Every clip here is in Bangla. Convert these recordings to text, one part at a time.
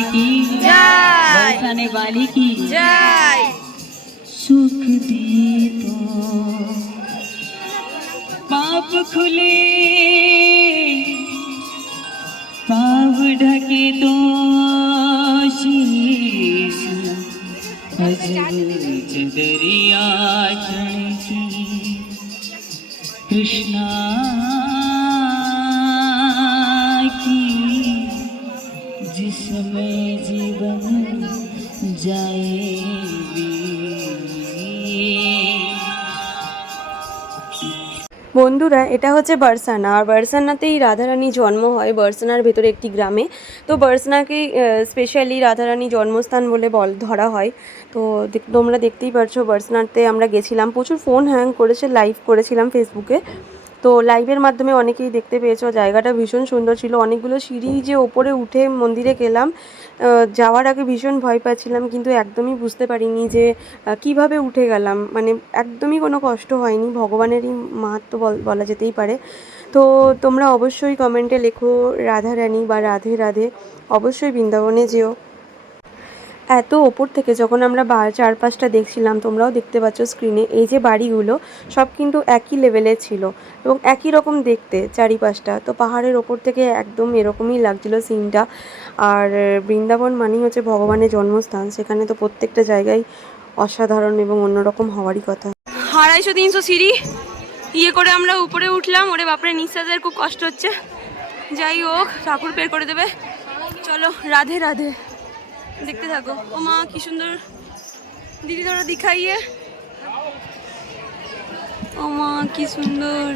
वाली की जय, बरसाने वाली की जय। सुख दी तो पाप खुले, पाप ढके तो शीश, अजब दरिया चढ़ती कृष्णा की, जिसमें जीवन जाएगी। বন্ধুরা, এটা হচ্ছে বারসানা। আর বারসানাতেই রাধারানী জন্ম হয়, বারসানার ভেতরে একটি গ্রামে। তো বারসানাকে স্পেশালি রাধারানী জন্মস্থান বলে ধরা হয়। তো তোমরা দেখতেই পারছো, বারসানাতে আমরা গেছিলাম, প্রচুর ফোন হ্যাং করেছে, লাইভ করেছিলাম ফেসবুকে। তো লাইভের মাধ্যমে অনেকেই দেখতে পেয়েছো। জায়গাটা ভীষণ সুন্দর ছিল, অনেকগুলো সিঁড়ি যে ওপরে উঠে মন্দিরে গেলাম। যাওয়ার আগে ভীষণ ভয় পাচ্ছিলাম, কিন্তু একদমই বুঝতে পারিনি যে কিভাবে উঠে গেলাম। মানে একদমই কোনো কষ্ট হয়নি, ভগবানেরই মাহাত্ম্য বলা যেতেই পারে। তো তোমরা অবশ্যই কমেন্টে লেখো রাধারানী বা রাধে রাধে, অবশ্যই বৃন্দাবনে যেও। এত ওপর থেকে যখন আমরা চারপাশটা দেখছিলাম, তোমরাও দেখতে পাচ্ছ স্ক্রিনে, এই যে বাড়িগুলো সব কিন্তু একই লেভেলের ছিল এবং একই রকম দেখতে চারিপাশটা। তো পাহাড়ের ওপর থেকে একদম এরকমই লাগছিল সিনটা। আর বৃন্দাবন মানেই হচ্ছে ভগবানের জন্মস্থান, সেখানে তো প্রত্যেকটা জায়গায় অসাধারণ এবং অন্যরকম হওয়ারই কথা। 250-300 সিঁড়ি করে আমরা উপরে উঠলাম। ওরে বাপরে, নিঃশ্বাসের খুব কষ্ট হচ্ছে। যাই হোক, ঠাকুর বের করে দেবে। চলো, রাধে রাধে, দেখতে থাকো। ও মা, কি সুন্দর দিদি, তোরা দিখাইয়ে। ও মা, কি সুন্দর।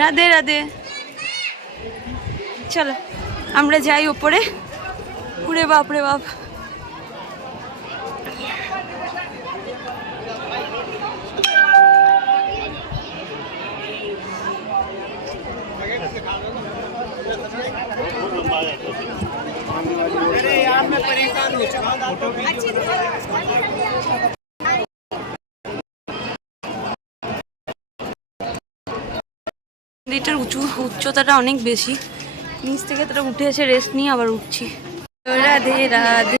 রাধে রাধে। চলো আমরা যাই ওপরে। উড়ে বাপ রে বাপ, এটার উচ্চতাটা অনেক বেশি। নিচ থেকে তারা উঠে এসে রেস্ট নিয়ে আবার উঠছি। রাধে রাধে।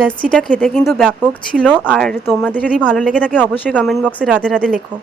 লস্যিটা খেতে কিন্তু ব্যাপক ছিল। আর তোমাদের যদি ভালো লেগে থাকে অবশ্যই কমেন্ট বক্সে রাধে রাধে লেখো।